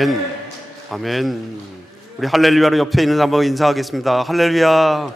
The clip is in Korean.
아멘. 아멘. 우리 할렐루야로 옆에 있는 사람 한번 인사하겠습니다. 할렐루야.